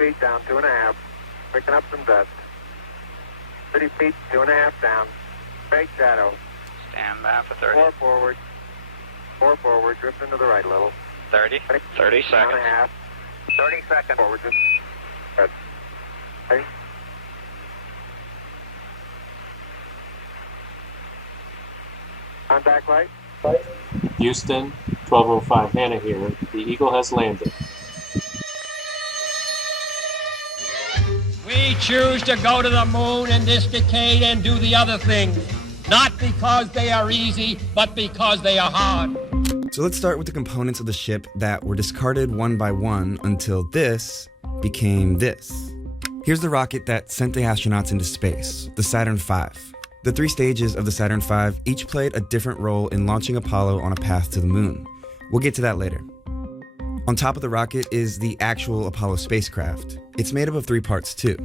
feet, down 2.5. Picking up some dust. 30 feet, 2.5 down. Straight shadow. Stand by for 30. 4 forward. 4 forward, drifting to the right a little. 30. 30 seconds. 1.5. 30 seconds. Forward, just. Good. Ready? Contact light. Houston, 1205 Hannah here. The Eagle has landed. We choose to go to the moon in this decade and do the other things, not because they are easy, but because they are hard. So let's start with the components of the ship that were discarded one by one until this became this. Here's the rocket that sent the astronauts into space, the Saturn V. The 3 stages of the Saturn V each played a different role in launching Apollo on a path to the moon. We'll get to that later. On top of the rocket is the actual Apollo spacecraft. It's made up of 3 parts too.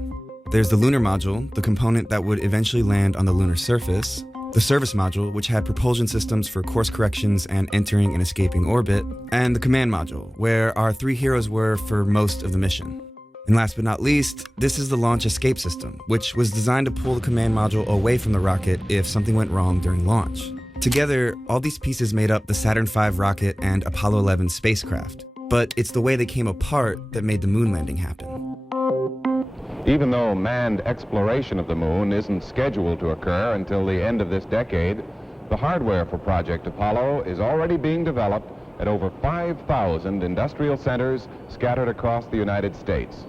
There's the lunar module, the component that would eventually land on the lunar surface, the service module, which had propulsion systems for course corrections and entering and escaping orbit, and the command module, where our 3 heroes were for most of the mission. And last but not least, this is the launch escape system, which was designed to pull the command module away from the rocket if something went wrong during launch. Together, all these pieces made up the Saturn V rocket and Apollo 11 spacecraft. But it's the way they came apart that made the moon landing happen. Even though manned exploration of the moon isn't scheduled to occur until the end of this decade, the hardware for Project Apollo is already being developed at over 5,000 industrial centers scattered across the United States.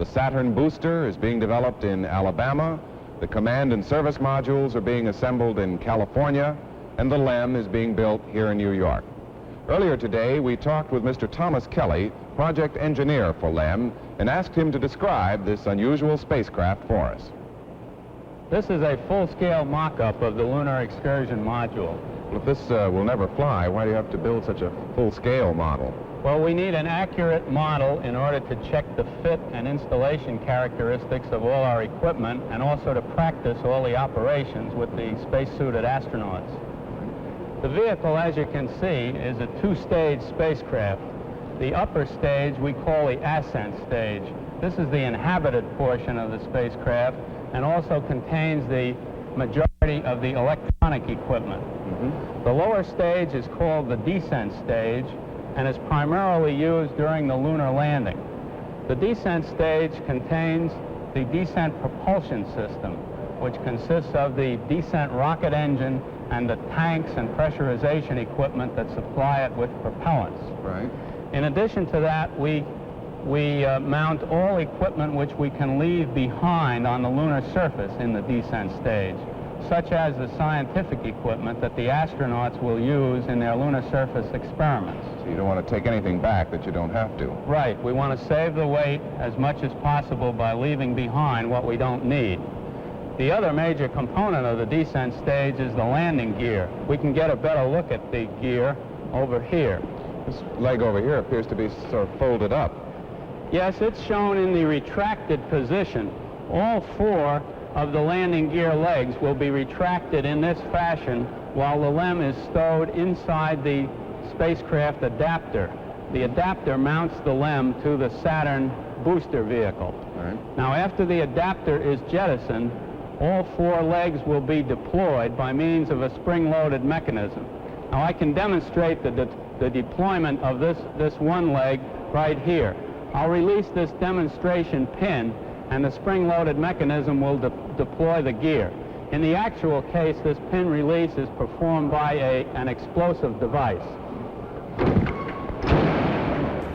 The Saturn booster is being developed in Alabama, the command and service modules are being assembled in California, and the LEM is being built here in New York. Earlier today, we talked with Mr. Thomas Kelly, project engineer for LEM, and asked him to describe this unusual spacecraft for us. This is a full-scale mock-up of the lunar excursion module. Well, if this will never fly, why do you have to build such a full-scale model? Well, we need an accurate model in order to check the fit and installation characteristics of all our equipment and also to practice all the operations with the spacesuited astronauts. The vehicle, as you can see, is a 2-stage spacecraft. The upper stage we call the ascent stage. This is the inhabited portion of the spacecraft and also contains the majority of the electronic equipment. The lower stage is called the descent stage and is primarily used during the lunar landing. The descent stage contains the descent propulsion system, which consists of the descent rocket engine and the tanks and pressurization equipment that supply it with propellants. Right. In addition to that, we mount all equipment which we can leave behind on the lunar surface in the descent stage, such as the scientific equipment that the astronauts will use in their lunar surface experiments. So you don't want to take anything back that you don't have to. Right. We want to save the weight as much as possible by leaving behind what we don't need. The other major component of the descent stage is the landing gear. We can get a better look at the gear over here. This leg over here appears to be sort of folded up. Yes, it's shown in the retracted position. All 4 of the landing gear legs will be retracted in this fashion while the LEM is stowed inside the spacecraft adapter. The adapter mounts the LEM to the Saturn booster vehicle. All right. Now, after the adapter is jettisoned, all 4 legs will be deployed by means of a spring-loaded mechanism. Now, I can demonstrate the deployment of this one leg right here. I'll release this demonstration pin, and the spring-loaded mechanism will deploy the gear. In the actual case, this pin release is performed by an explosive device.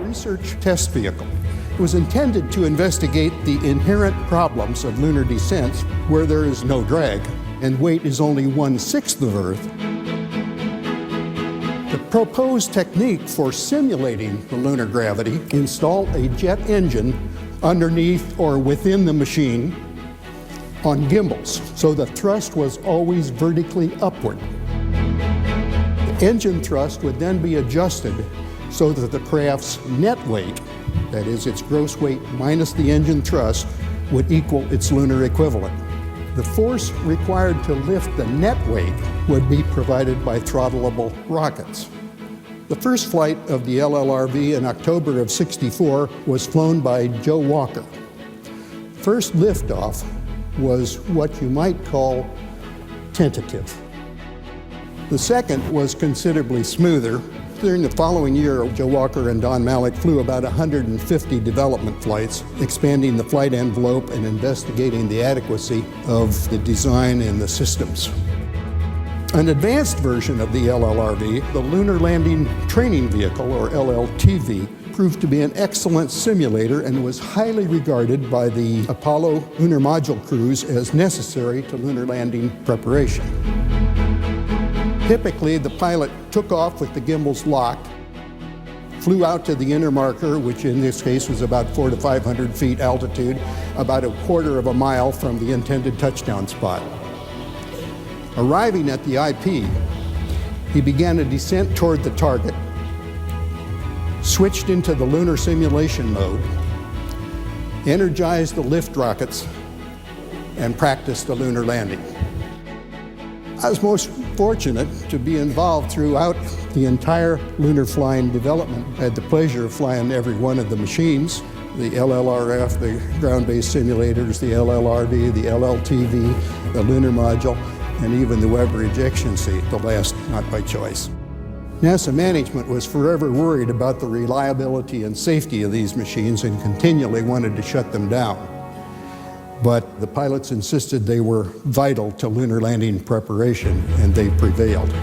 Research test vehicle. It was intended to investigate the inherent problems of lunar descents where there is no drag and weight is only 1/6 of Earth. The proposed technique for simulating the lunar gravity installed a jet engine underneath or within the machine on gimbals, so the thrust was always vertically upward. The engine thrust would then be adjusted so that the craft's net weight, that is, its gross weight minus the engine thrust, would equal its lunar equivalent. The force required to lift the net weight would be provided by throttleable rockets. The first flight of the LLRV in October of '64 was flown by Joe Walker. First liftoff was what you might call tentative. The second was considerably smoother. During the following year, Joe Walker and Don Malik flew about 150 development flights, expanding the flight envelope and investigating the adequacy of the design and the systems. An advanced version of the LLRV, the Lunar Landing Training Vehicle, or LLTV, proved to be an excellent simulator and was highly regarded by the Apollo lunar module crews as necessary to lunar landing preparation. Typically, the pilot took off with the gimbals locked, flew out to the inner marker, which in this case was about 400 to 500 feet altitude, about a quarter of a mile from the intended touchdown spot. Arriving at the IP, he began a descent toward the target, switched into the lunar simulation mode, energized the lift rockets, and practiced the lunar landing. I was most fortunate to be involved throughout the entire lunar flying development. I had the pleasure of flying every one of the machines, the LLRF, the ground-based simulators, the LLRV, the LLTV, the lunar module, and even the Weber ejection seat, the last not by choice. NASA management was forever worried about the reliability and safety of these machines and continually wanted to shut them down. But the pilots insisted they were vital to lunar landing preparation, and they prevailed.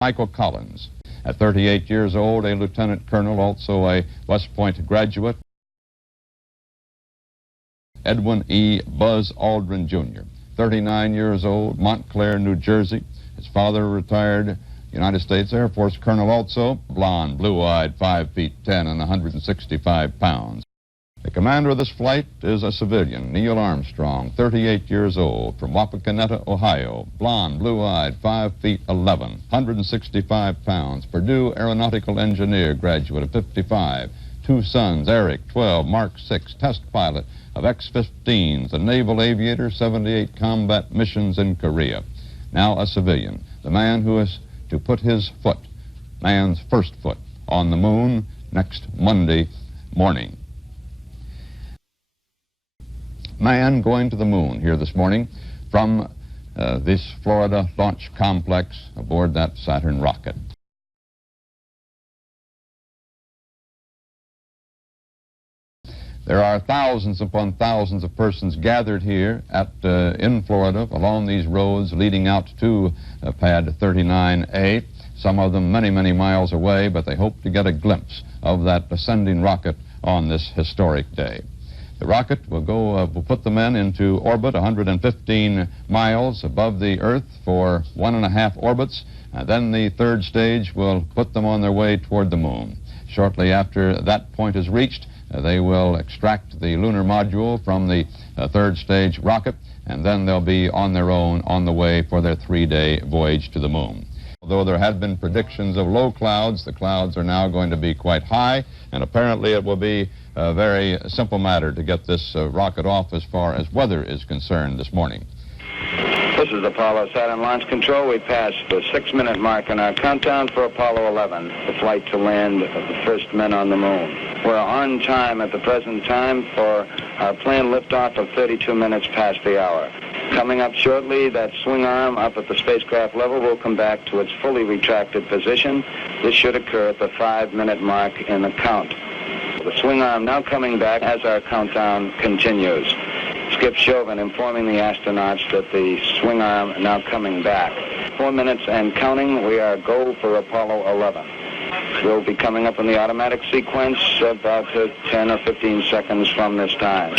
Michael Collins, at 38 years old, a lieutenant colonel, also a West Point graduate. Edwin E. Buzz Aldrin, Jr., 39 years old, Montclair, New Jersey. His father, retired United States Air Force colonel, also blonde, blue-eyed, 5 feet 10 and 165 pounds. The commander of this flight is a civilian, Neil Armstrong, 38 years old, from Wapakoneta, Ohio, blonde, blue-eyed, 5 feet 11, 165 pounds, Purdue aeronautical engineer, graduate of 55, 2 sons, Eric, 12, Mark 6, test pilot of X-15s, a naval aviator, 78 combat missions in Korea. Now a civilian, the man who is to put his foot, man's first foot, on the moon next Monday morning. Man going to the moon here this morning from this Florida launch complex aboard that Saturn rocket. There are thousands upon thousands of persons gathered here in Florida along these roads leading out to pad 39A. Some of them many, many miles away, but they hope to get a glimpse of that ascending rocket on this historic day. The rocket will put the men into orbit 115 miles above the Earth for 1.5 orbits, and then the third stage will put them on their way toward the moon. Shortly after that point is reached, they will extract the lunar module from the third stage rocket, and then they'll be on their own on the way for their 3-day voyage to the moon. Although there had been predictions of low clouds, the clouds are now going to be quite high, and apparently it will be a very simple matter to get this rocket off as far as weather is concerned this morning. This is Apollo Saturn Launch Control. We passed the 6-minute mark in our countdown for Apollo 11, the flight to land of the first men on the moon. We're on time at the present time for our planned liftoff of 32 minutes past the hour. Coming up shortly, that swing arm up at the spacecraft level will come back to its fully retracted position. This should occur at the 5-minute mark in the count. The swing arm now coming back as our countdown continues. Skip Chauvin informing the astronauts that the swing arm now coming back. 4 minutes and counting, we are go for Apollo 11. We'll be coming up in the automatic sequence about 10 or 15 seconds from this time.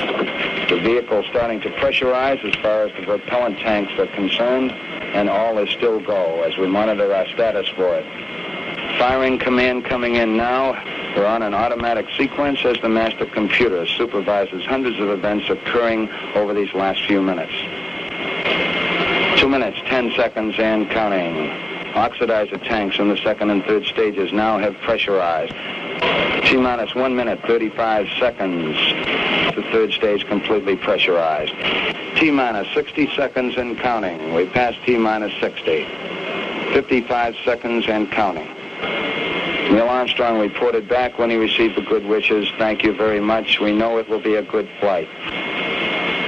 The vehicle starting to pressurize as far as the propellant tanks are concerned, and all is still go as we monitor our status for it. Firing command coming in now. We're on an automatic sequence as the master computer supervises hundreds of events occurring over these last few minutes. 2 minutes, 10 seconds and counting. Oxidizer tanks in the second and third stages now have pressurized. T-minus 1 minute, 35 seconds. The third stage completely pressurized. T-minus 60 seconds and counting. We passed T-minus 60. 55 seconds and counting. Neil Armstrong reported back when he received the good wishes. Thank you very much. We know it will be a good flight.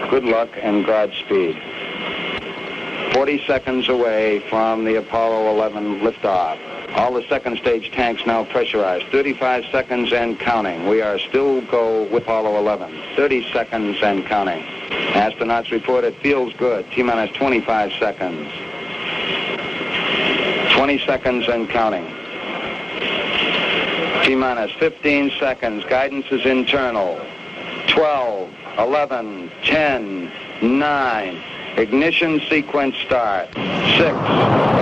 Good luck and Godspeed. 40 seconds away from the Apollo 11 liftoff. All the second stage tanks now pressurized. 35 seconds and counting. We are still go with Apollo 11. 30 seconds and counting. Astronauts report it feels good. T-minus 25 seconds. 20 seconds and counting. T-minus 15 seconds. Guidance is internal. 12, 11, 10, 9. Ignition sequence start. 6.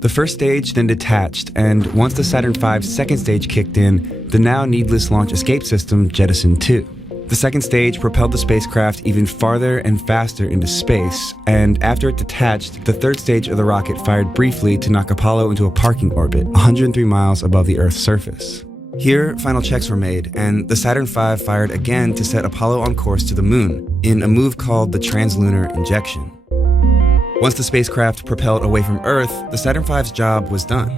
The first stage then detached, and once the Saturn V's second stage kicked in, the now needless launch escape system jettisoned too. The second stage propelled the spacecraft even farther and faster into space, and after it detached, the third stage of the rocket fired briefly to knock Apollo into a parking orbit 103 miles above the Earth's surface. Here, final checks were made, and the Saturn V fired again to set Apollo on course to the moon, in a move called the translunar injection. Once the spacecraft propelled away from Earth, the Saturn V's job was done.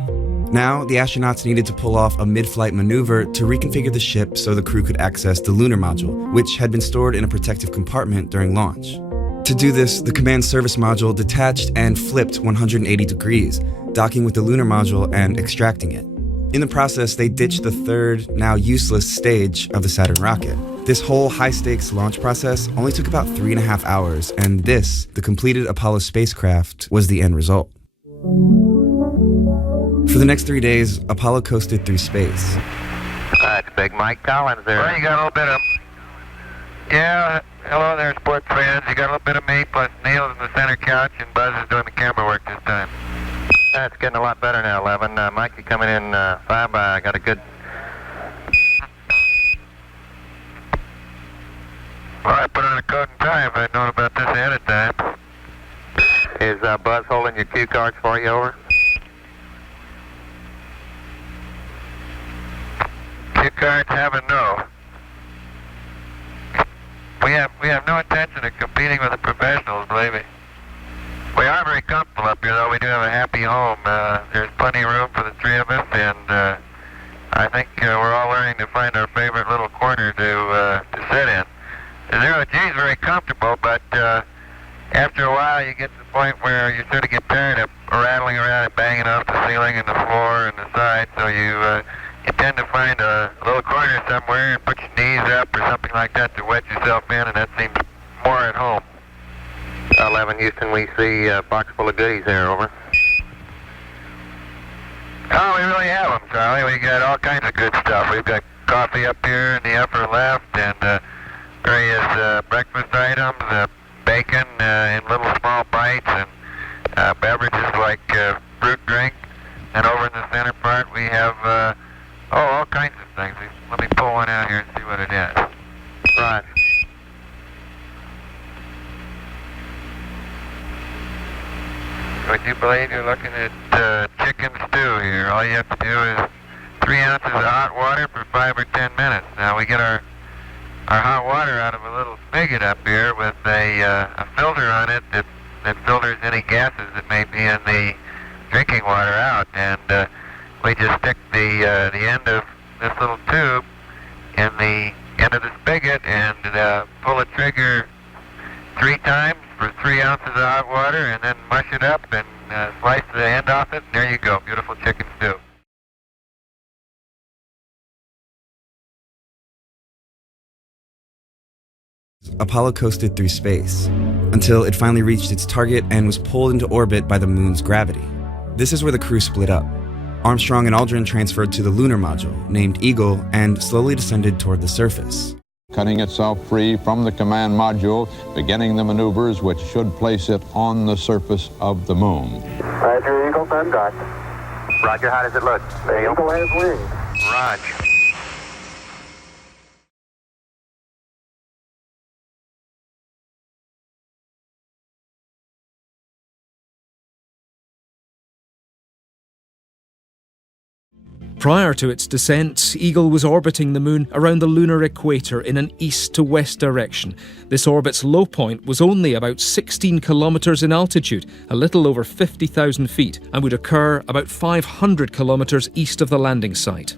Now, the astronauts needed to pull off a mid-flight maneuver to reconfigure the ship so the crew could access the lunar module, which had been stored in a protective compartment during launch. To do this, the command service module detached and flipped 180 degrees, docking with the lunar module and extracting it. In the process, they ditched the third, now useless stage of the Saturn rocket. This whole high-stakes launch process only took about 3.5 hours, and this, the completed Apollo spacecraft, was the end result. For the next 3 days, Apollo coasted through space. It's Big Mike Collins there. Well, you got a little bit of... Yeah, hello there, sports fans. You got a little bit of me, plus Neil's in the center couch, and Buzz is doing the camera work this time. It's getting a lot better now, 11. Mike, you coming in 5 by... I got a good... Well, I put on a coat and tie if I'd known about this ahead of time. Is Buzz holding your cue cards for you, over? Cue cards have a no. We have no intention of competing with the professionals, believe me. We are very comfortable up here, though. We do have a happy home. There's plenty of room for the three of us, and I think we're all learning to find our favorite little corner to sit in. The zero G is very comfortable, but after a while you get to the point where you sort of get tired of rattling around and banging off the ceiling and the floor and the side, so you tend to find a little corner somewhere and put your knees up or something like that to wedge yourself in, and that seems more at home. 11 Houston, we see a box full of goodies there, over. Oh, we really have them, Charlie. We got all kinds of good stuff. We've got coffee up here in the upper left, and various breakfast items, bacon in little small bites, and beverages like fruit drink. And over in the center part, we have all kinds of things. Let me pull one out here and see what it is. Right. Would you believe you're looking at chicken stew here? All you have to do is 3 ounces of hot water for 5 or 10 minutes. Now we get our hot water out of a little spigot up here with a filter on it that filters any gases that may be in the drinking water out, and we just stick the end of this little tube in the end of the spigot and pull the trigger 3 times for 3 ounces of hot water, and then mush it up and slice the end off it, and there you go, beautiful chicken stew. Apollo coasted through space until it finally reached its target and was pulled into orbit by the moon's gravity. This is where the crew split up. Armstrong and Aldrin transferred to the lunar module, named Eagle, and slowly descended toward the surface. Cutting itself free from the command module, beginning the maneuvers which should place it on the surface of the moon. Roger, Eagle, done dock. Roger, how does it look? The Eagle has wings. Roger. Prior to its descent, Eagle was orbiting the Moon around the lunar equator in an east-to-west direction. This orbit's low point was only about 16 kilometres in altitude, a little over 50,000 feet, and would occur about 500 kilometres east of the landing site.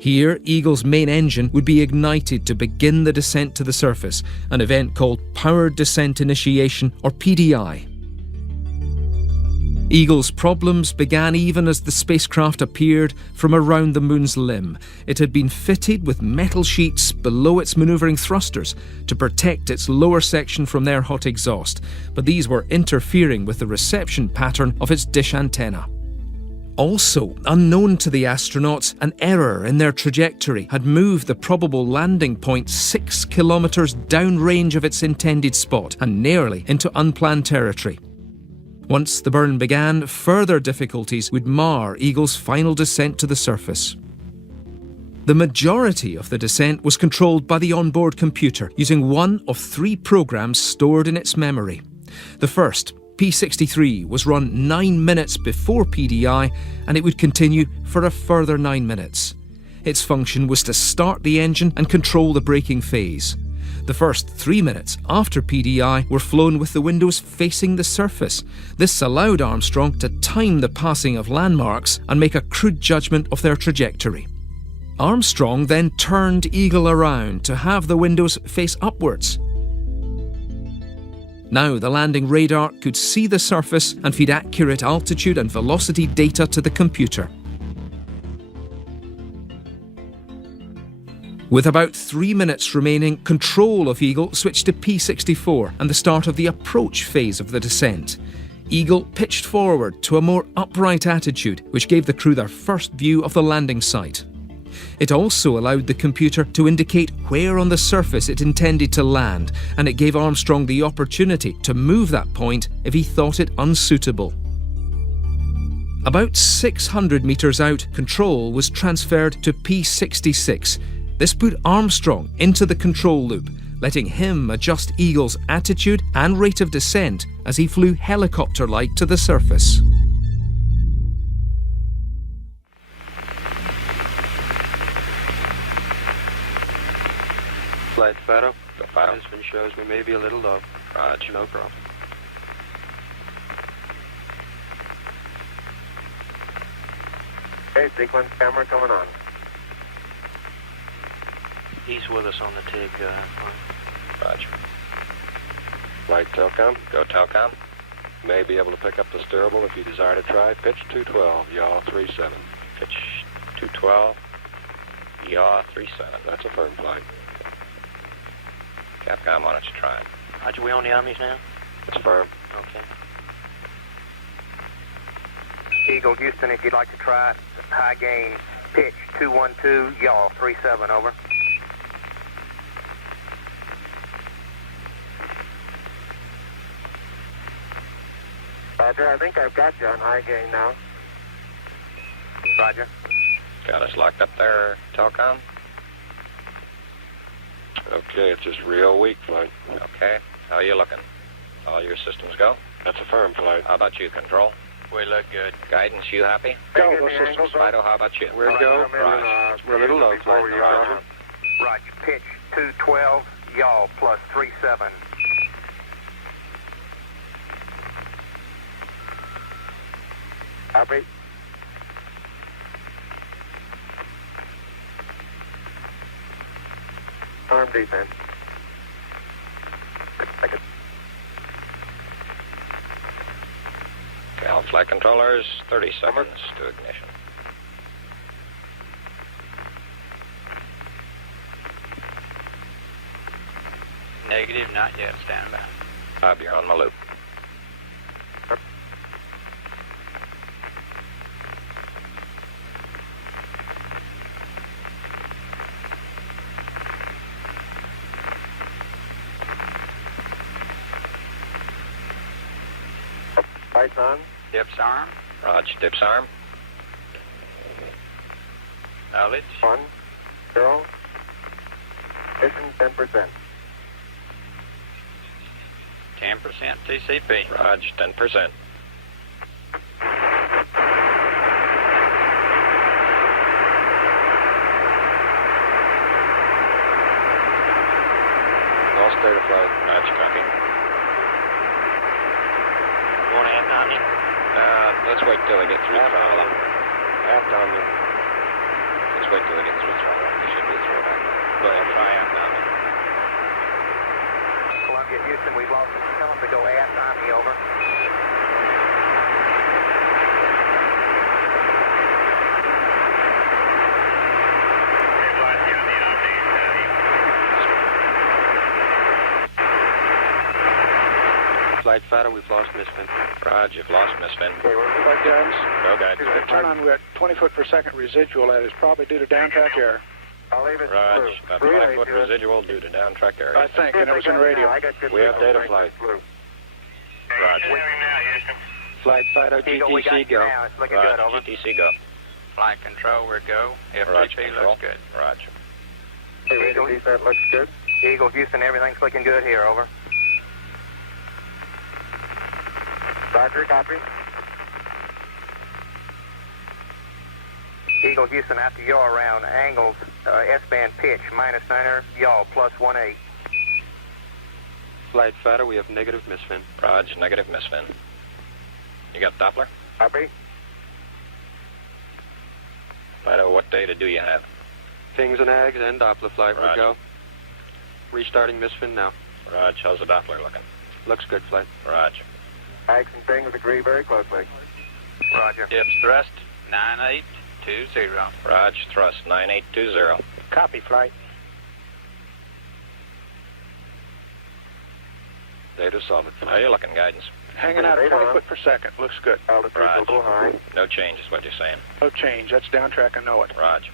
Here, Eagle's main engine would be ignited to begin the descent to the surface, an event called Powered Descent Initiation, or PDI. Eagle's problems began even as the spacecraft appeared from around the Moon's limb. It had been fitted with metal sheets below its manoeuvring thrusters to protect its lower section from their hot exhaust, but these were interfering with the reception pattern of its dish antenna. Also, unknown to the astronauts, an error in their trajectory had moved the probable landing point 6 kilometres downrange of its intended spot and nearly into unplanned territory. Once the burn began, further difficulties would mar Eagle's final descent to the surface. The majority of the descent was controlled by the onboard computer, using one of 3 programs stored in its memory. The first, P63, was run 9 minutes before PDI, and it would continue for a further 9 minutes. Its function was to start the engine and control the braking phase. The first 3 minutes after PDI were flown with the windows facing the surface. This allowed Armstrong to time the passing of landmarks and make a crude judgment of their trajectory. Armstrong then turned Eagle around to have the windows face upwards. Now the landing radar could see the surface and feed accurate altitude and velocity data to the computer. With about 3 minutes remaining, control of Eagle switched to P64 and the start of the approach phase of the descent. Eagle pitched forward to a more upright attitude, which gave the crew their first view of the landing site. It also allowed the computer to indicate where on the surface it intended to land, and it gave Armstrong the opportunity to move that point if he thought it unsuitable. About 600 metres out, control was transferred to P66. This put Armstrong into the control loop, letting him adjust Eagle's attitude and rate of descent as he flew helicopter-like to the surface. Flight Fido. This one shows me maybe a little low. Roger. No problem. Okay, sequence camera coming on. He's with us on the TIG. Roger. Flight Telcom. Go Telcom. May be able to pick up the steerable if you desire to try. Pitch 212, yaw 37. Pitch 212, yaw 37. That's a firm flight. Capcom on its try. Roger, we on the Omnis now? It's firm. Okay. Eagle Houston, if you'd like to try high gain, pitch 212, yaw 37, over. Roger, I think I've got you on high gain now. Roger. Got us locked up there, Telcom. Okay, it's just real weak flight. Okay. How are you looking? All your systems go? That's a firm flight. How about you, Control? We look good. Guidance, you happy? Go, systems. Fido, how about you? We're go. Roger. We're a little low flight. Roger. Roger. Pitch 212, yaw plus 37. Copy. Arm defense. Second. Okay, all flight controllers, 30 seconds to ignition. Negative, not yet. Stand by. Bob, you're on the loop. Lights on. Dips arm. Roger, dips arm. Knowledge. 1, 0. Mission 10%. 10% TCP. Roger, 10%. All state of flight. Roger, copy. You want to add timing? Let's wait till we get through throttle. Half down there. Let's wait till we get through throttle. We should be through that. Go ahead, try out timing. Columbia, Houston, we've lost them. Tell them to go aft on me, over. Flight Fido, we've lost misspin. Roger, you've lost misspin. Okay, we're flight guidance. Go guidance. The turn on, we're at 20 foot per second residual. That is probably due to downtrack error. I'll leave it Roger, blue. about 5 foot residual due to downtrack area. I think, and it was in radio. We have data flight. Roger. Flight Fido, Eagle, we got GTC, you go. now. It's looking Roger, good, over. GTC, go. Flight control, we're go. Roger, FTP control. looks good. Roger. Eagle, defense looks good. Eagle, Houston, everything's looking good here, over. Roger, copy. Eagle, Houston, after yaw around angles, S-band pitch, -9er, yaw, +18. Flight Fighter, we have negative misfin. Raj, negative misfin. You got Doppler? Copy. Fido, what data do you have? Pings and Ags and Doppler flight, we Roger. go. Restarting misfin now. Raj, how's the Doppler looking? Looks good, Flight. Raj. Ags and things agree very closely. Roger. Gibbs thrust 9820. Raj, thrust 9820. Copy, Flight. Data solid. How you looking, guidance? Hanging out at 20 foot per second. Looks good. Altitude Raj. a little high. No change is what you're saying. No change. That's down track, I know it. Raj.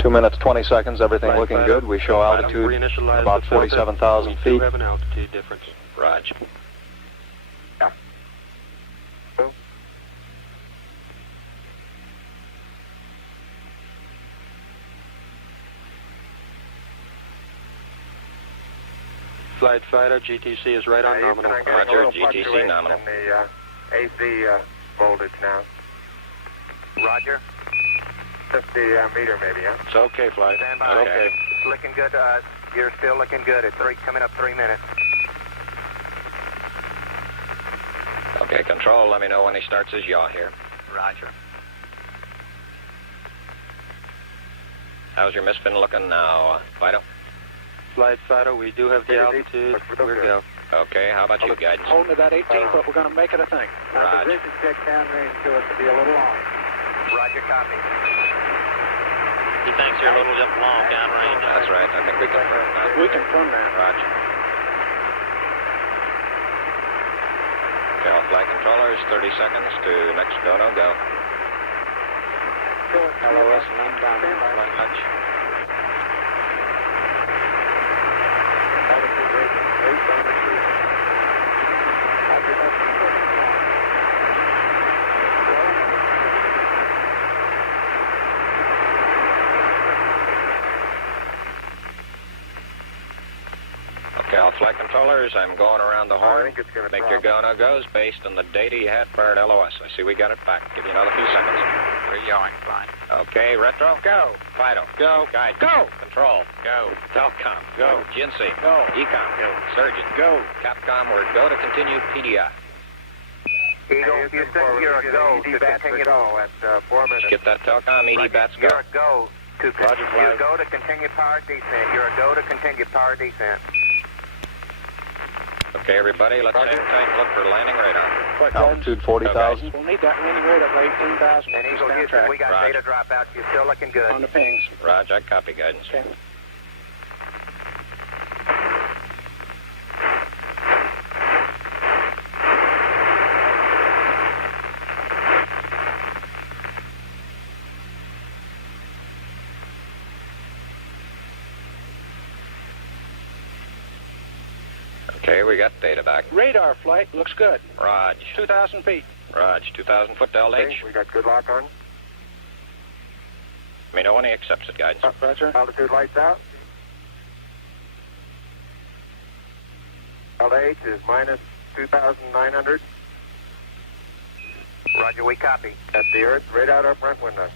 2 minutes, 20 seconds, everything Flight looking Fighter. good. We show altitude Reinitialize about the filter. 47,000 We feet. do have an altitude difference. Raj. Flight Fighter, GTC is right on nominal. I'm getting a Roger, little GTC fluctuation nominal. in the AC voltage now. Roger. 50 meter maybe, huh? It's okay, Flight. Stand by. Okay. It's looking good to us. You're still looking good. It's coming up 3 minutes. Okay, control, let me know when he starts his yaw here. Roger. How's your misfin looking now, Fido? Flight Fighter, we do have the altitude. We're go. Okay, how about you, guidance? Holding at that 18, but we're going to make it a thing. Raj. Position check downrange to us to be a little long. Roger, copy. He thinks you're a little just long downrange. That's right, I think we confirm that. We confirm that. Roger. Okay, all flight controllers, 30 seconds to next go, no go. LOS and I'm down. Flight touch. Altitude rating 8 on the tree. Okay, all flight controllers, I'm going around the horn. I think it's going to Make your go, no goes based on the data you had fired LOS. I see we got it back. Give you another few seconds. We're yawing, fine. Okay, retro. Go. Fido. Go. Guide. Go. Control. Go. Telcom. Go. GNC. Go. Ecom. Go. Surgeon. Go. Capcom, word go to continue PDI. Eagle, Houston, you're a go to continue. Go at 4 minutes. Get that Telcom, ED bats go. You're a go to you're a go to continue power descent. You're a go to continue power descent. Okay, everybody, let's hang tight. Look for landing radar. Altitude 40,000. We'll need that landing rate of 18,000. And Eagle, Houston, we got Roger. data dropout. You're still looking good. On the pings. Raj, I copy guidance. Okay. Okay, we got data back. Radar flight looks good. Raj. 2,000 feet. Raj, 2,000 foot Delta Okay, H. we got good lock on. Let me know when he accepts it, guidance. Roger. Altitude lights out. Delta H is minus 2,900. Roger, we copy. At the Earth, right out our front window.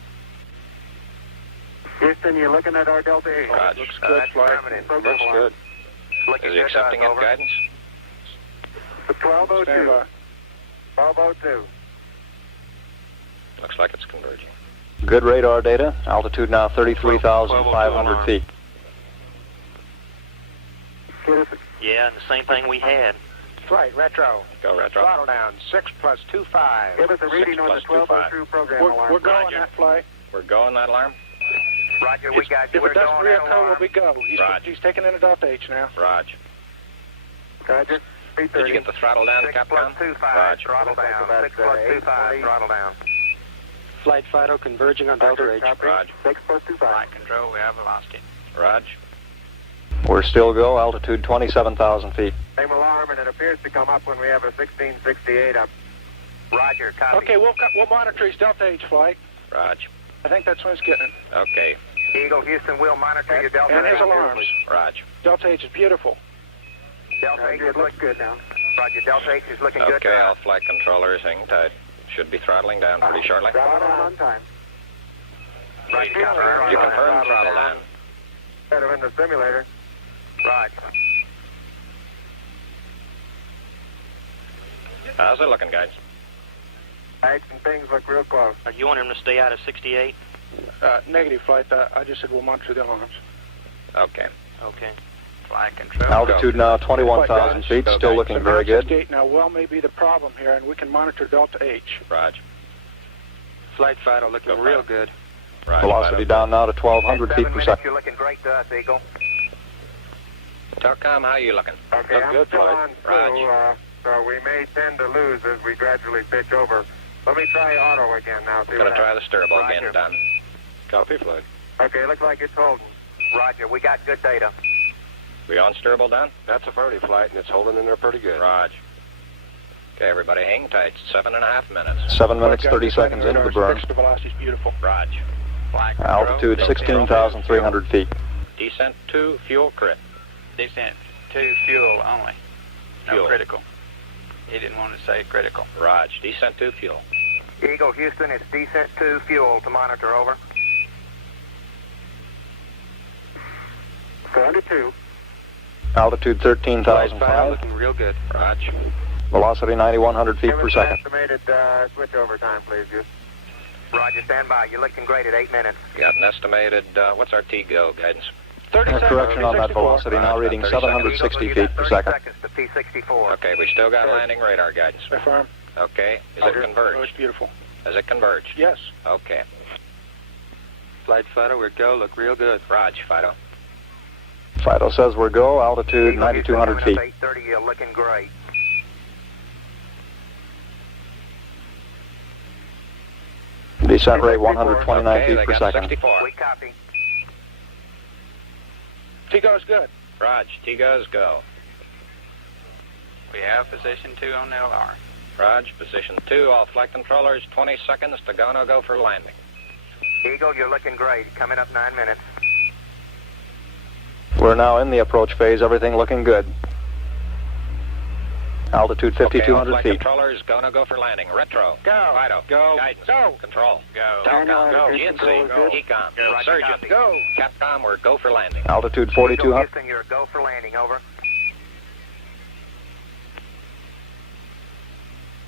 Houston, you're looking at our Delta H. Raj. Looks good, good, flight. Program Looks alarm. good. Looking Is he good to us, accepting it, over. guidance? The 1202. Stand by. 1202. Looks like it's converging. Good radar data. Altitude now 33,500 feet. Yeah, and the same thing we had. Flight, retro. Go retro. Throttle down, 6 plus 25. Give us a reading on the 1202 program alarm. We're going Roger. that flight. We're going that alarm? Roger, we got you. If We're it doesn't going that reoccur, alarm. we go. Roger. He's taking in a Delta H now. Raj. Roger. Did you get the throttle down, 6 plus Capcom? 25, Raj. throttle down. 6 plus 25, throttle down. Flight Fido converging on Delta H. Raj. 6 plus 25. Flight control, we have velocity. Raj. We're still go. Altitude 27,000 feet. Same alarm, and it appears to come up when we have a 1668 up. Roger, copy. Okay, we'll monitor his Delta H flight. Raj. I think that's when it's getting it. Okay. Eagle, Houston, we'll monitor your Delta And his H. alarms. Raj. Delta H is beautiful. Delta H is Looks looking good now. Roger, Delta H is looking good. Okay, to all us. flight controllers hang tight. Should be throttling down pretty shortly. Throttle down on time. Roger, You confirm throttle down. Set him in the simulator. Right. How's it looking, guys? Heights and things look real close. You want him to stay out of 68? Negative, Flight. I just said we'll monitor the alarms. Okay. Okay. Flight control. Altitude now 21,000 feet, still looking very good. 68 now well may be the problem here, and we can monitor Delta H. Roger. Flight Fido looking real good. Roger. Velocity down now to 1,200 feet per second. You're looking great to us, Eagle. Telcom, how you looking? Okay, Look I'm good, still Floyd. on through, so we may tend to lose as we gradually pitch over. Let me try auto again now. See Gonna what try happens. the steerable again, Roger. Don. Copy, Floyd. Okay, looks like it's holding. Roger, we got good data. We on steerable, Don? That's a 30 flight, and it's holding in there pretty good. Roger. Okay, everybody, hang tight. 7.5 minutes. 7 minutes, 30 seconds into the burn. The velocity's beautiful. Roger. Flight control. Altitude 16,300 feet. Descent to fuel crit. Descent to fuel only. No Fuel. critical. He didn't want to say critical. Roger. Descent to fuel. Eagle, Houston, it's descent to fuel to monitor, over. 72. Altitude Flight Fido 13,005. looking real good. Roger. Velocity 9,100 feet Give per us an second. estimated switch over time, please, Houston. Roger, stand by. You're looking great at 8 minutes. Got an estimated, what's our T-go guidance? 30 seconds. Correction on that 64. velocity, now Roger, reading 30 seconds. 760 Eagle, you feet got per 30 second. seconds to P64. Okay, we still got landing radar guidance. Affirm. Okay. Is it Oh, it's converged? beautiful. Is it converged? Yes. Okay. Flight Fido, we're go. Look real good. Roger, Fido. Fido says we're go. Altitude Eagle, Houston, 9,200 coming feet. up 830, you're looking great. Descent rate 129 Okay, feet they per got second. 64. We copy. T-go's good. Roger. T-goes go. We have position 2 on LR. Roger. Position 2. All flight controllers. 20 seconds to go. No go for landing. Eagle, you're looking great. Coming up 9 minutes. We're now in the approach phase. Everything looking good. Altitude Okay, all 5,200 flight feet. controllers. Go. No go for landing. Retro. Go. Fido. Go. Guidance. Go. Control. Go. Telcom. Go. GNC. Go. Ecom. Go. Roger, Surgeon. copy. Go. Capcom. We're go for landing. Altitude Eagle, 4,200. Houston, you're a go for landing, over.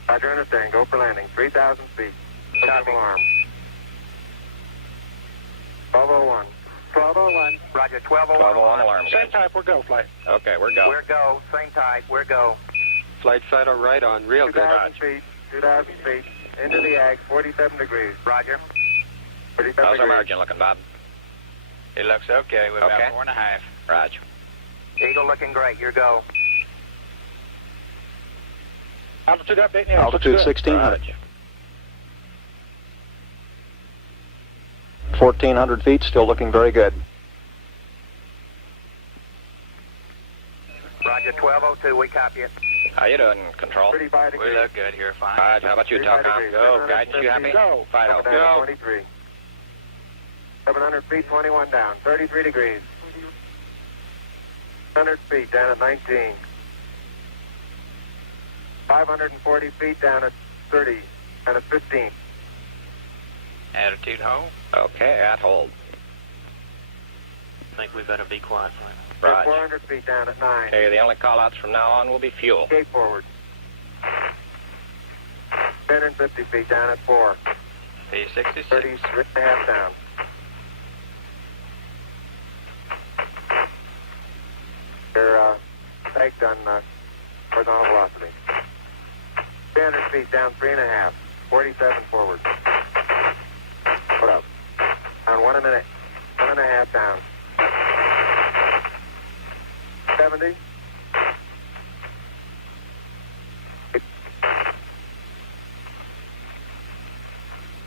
Roger, understand. Go for landing. 3,000 feet. Copy. Alarm. 1201. 1201. Roger, 1201 1201 alarm. Same type, we're go, Flight. Okay, we're go. We're go. Same type. We're go. Flight Fido right on. Real good. 2,000 feet. 2,000 feet. Into the ag. 47 degrees. Roger. 37 How's our degrees. margin looking, Bob? It looks okay. We're Okay. about 4.5. Roger. Eagle looking great. You're go. Altitude update now. Altitude Looks good. 1,600. Roger. 1,400 feet. Still looking very good. Roger, 1202. We copy it. How you doing, Control? 35 We degrees. look good here. Fine. Roger. How about you, 35 Telcom? degrees. Go. Guidance, you happy? Go. Fido. Up and down at 23. 700 feet, 21 down. 33 degrees. 100 feet down at 19. 540 feet down at 30 and at 15. Attitude hold. Okay, at hold. I think we better be quiet, Frank. Roger. 400 feet down at 9. Okay, the only call-outs from now on will be fuel. Gate forward. 1050 feet down at 4. P66. 33 and a half down. They're pegged on horizontal velocity. 300 feet down 3.5. 47 forward. Hold up. Down 1 minute. 1.5 down. 70.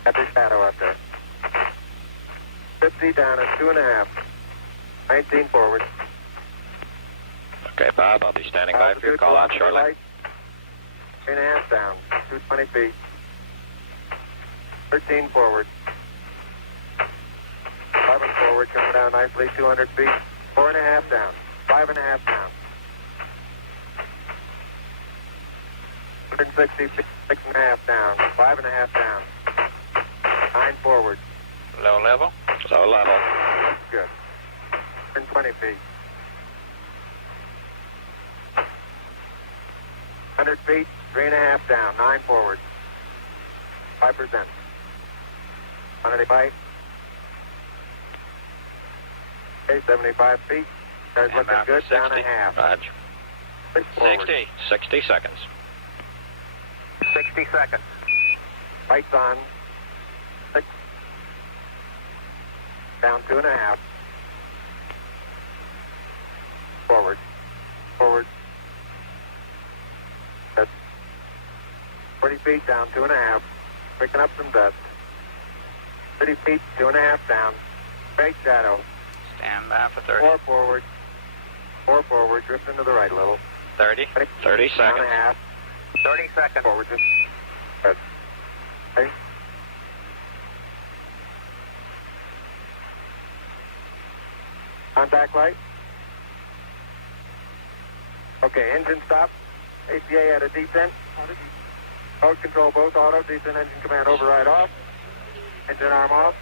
Happy shadow up there. 50 down at 2.5. 19 forward. Okay, Bob, I'll be standing by for your call-out shortly. 3.5 down. 220 feet. 13 forward. 11 forward, coming down nicely. 200 feet. 4.5 down. 5.5 down. 160 feet. 6.5 down. 5.5 down. 9 forward. Low level. So level. Good. 120 feet. 100 feet, 3.5 down, 9 forward. 5%. 180 bite. Okay, 75 feet. Guys looking good, down a half. Roger. 6 forward. 60 seconds. 60 seconds. Lights on. 6. Down 2.5. Forward. Forward. That's 40 feet, down 2.5. Picking up some dust. 30 feet, 2.5 down. Great shadow. Stand by for 30. 4 forward. 4 forward. Drifting to the right a little. 30. 30 Down seconds. a half. 30 seconds. Forward. Good. Okay. Contact light. Okay, engine stop. APA at a descent. Mode control both auto. Descent engine command override off. Engine arm off.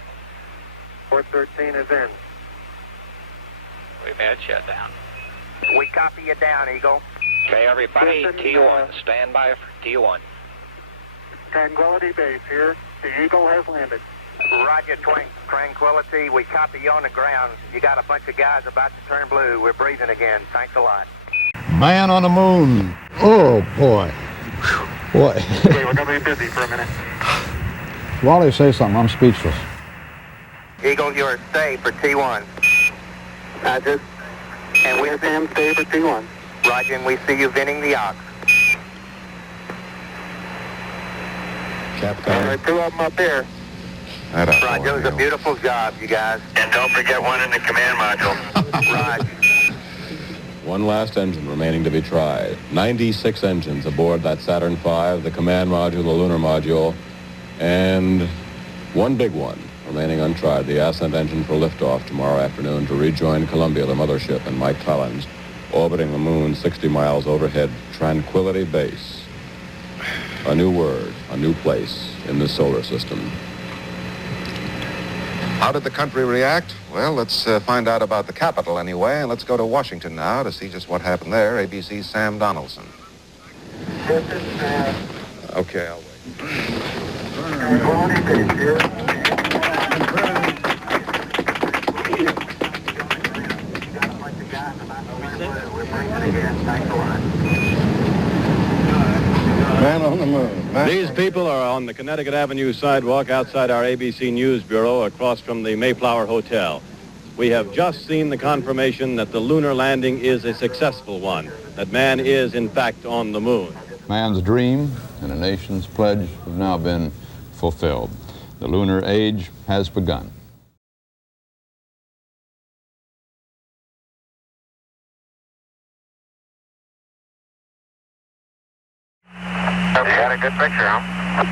Port 13 is in. We've had shutdown. We copy you down, Eagle. Okay, everybody, T1. Stand by for T1. Tranquility Base here. The Eagle has landed. Roger, Tranquility. We copy you on the ground. You got a bunch of guys about to turn blue. We're breathing again. Thanks a lot. Man on the moon. Oh, boy. Boy. Okay, we're going to be busy for a minute. Wally, say something. I'm speechless. Eagle, you're safe for T1. Roger. And we Sam, stay for T1. Roger, and we see you venting the ox. Capcom. There are 2 of them up here. Roger, it was a beautiful job, you guys. And don't forget one in the command module. Roger. One last engine remaining to be tried. 96 engines aboard that Saturn V, the command module, the lunar module, and one big one remaining untried, the ascent engine for liftoff tomorrow afternoon to rejoin Columbia, the mothership, and Mike Collins, orbiting the moon 60 miles overhead, Tranquility Base. A new word, a new place in the solar system. How did the country react? Well, let's find out about the capital anyway, and let's go to Washington now to see just what happened there. ABC's Sam Donaldson. Okay, I'll wait. Man on the moon. These people are on the Connecticut Avenue sidewalk outside our ABC News Bureau across from the Mayflower Hotel. We have just seen the confirmation that the lunar landing is a successful one, that man is, in fact, on the moon. Man's dream and a nation's pledge have now been fulfilled. The lunar age has begun. You had a good picture, huh?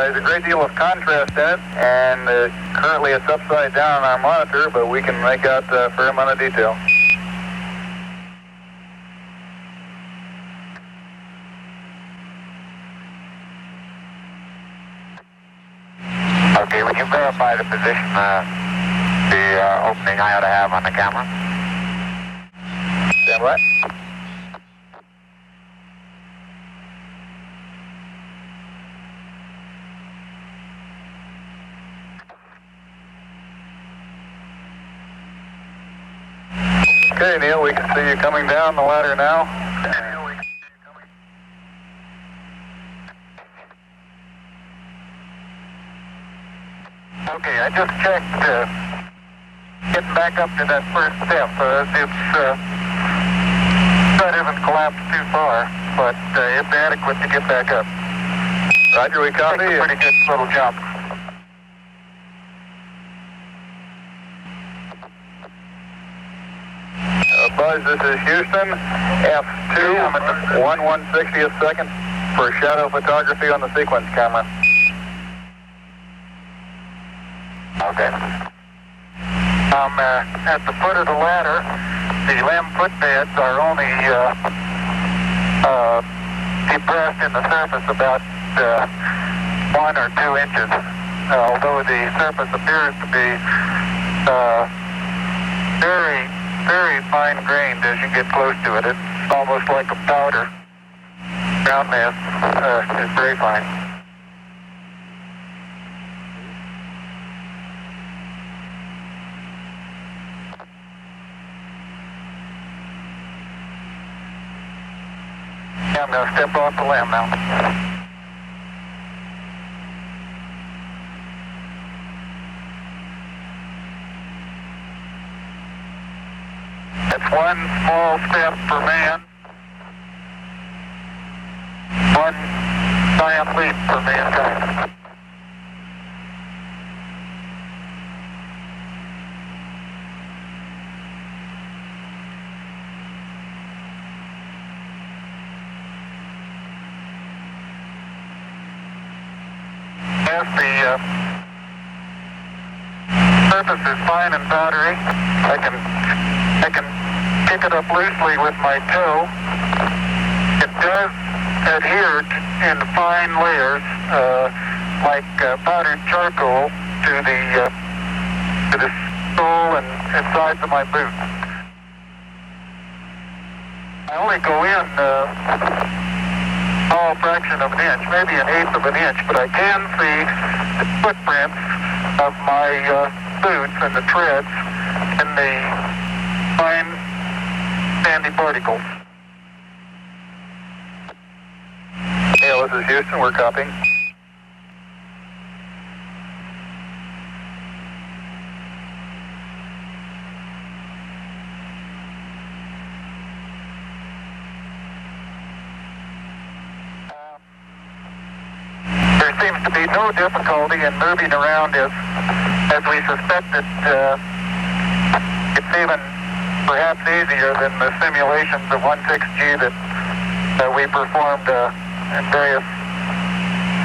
There's a great deal of contrast in it, and currently it's upside down on our monitor, but we can make out a fair amount of detail. Okay, when you verify the position, the opening I ought to have on the camera. Stand by. Okay, Neil, we can see you coming down the ladder now. Okay, I just checked getting back up to that first step. That isn't collapsed too far, but it's adequate to get back up. Roger, we copy. It's a pretty good little jump. Buzz, this is Houston, F2, 1/160th second for shadow photography on the sequence camera. Okay. At the foot of the ladder, the LEM footbeds are only depressed in the surface about 1 or 2 inches, although the surface appears to be very, very fine-grained as you get close to it. It's almost like a powder. Ground mass is very fine. I'm going to step off the limb now. It's one small step for man, one giant leap for mankind. As the surface is fine and powdery, I can kick it up loosely with my toe. It does adhere in fine layers, like powdered charcoal, to the sole and sides of my boot. I only go in a small fraction of an inch, maybe an eighth of an inch, but I can see the footprints of my boots and the treads in the fine sandy particles. Hey, this is Houston, we're copying. There seems to be no difficulty in moving around as we suspected. It's even perhaps easier than the simulations of 16G that we performed in various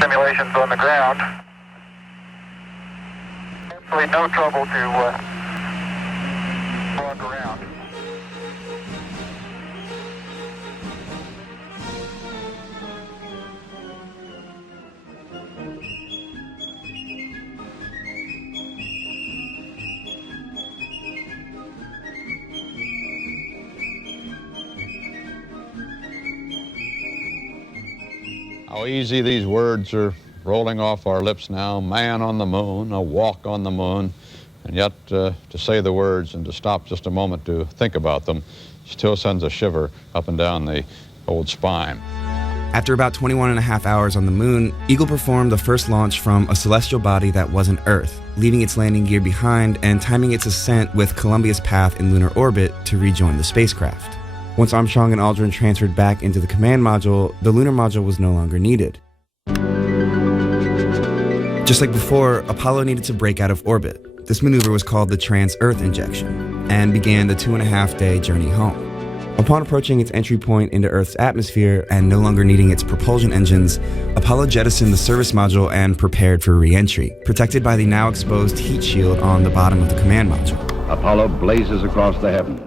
simulations on the ground. Absolutely no trouble to walk around. How easy these words are rolling off our lips now. Man on the moon, a walk on the moon. And yet to say the words and to stop just a moment to think about them still sends a shiver up and down the old spine. After about 21 and a half hours on the moon, Eagle performed the first launch from a celestial body that wasn't Earth, leaving its landing gear behind and timing its ascent with Columbia's path in lunar orbit to rejoin the spacecraft. Once Armstrong and Aldrin transferred back into the command module, the lunar module was no longer needed. Just like before, Apollo needed to break out of orbit. This maneuver was called the trans-Earth injection and began the 2.5-day journey home. Upon approaching its entry point into Earth's atmosphere and no longer needing its propulsion engines, Apollo jettisoned the service module and prepared for re-entry, protected by the now exposed heat shield on the bottom of the command module. Apollo blazes across the heavens.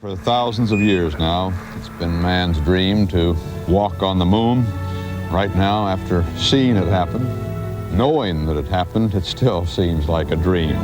For thousands of years now, it's been man's dream to walk on the moon. Right now, after seeing it happen, knowing that it happened, it still seems like a dream.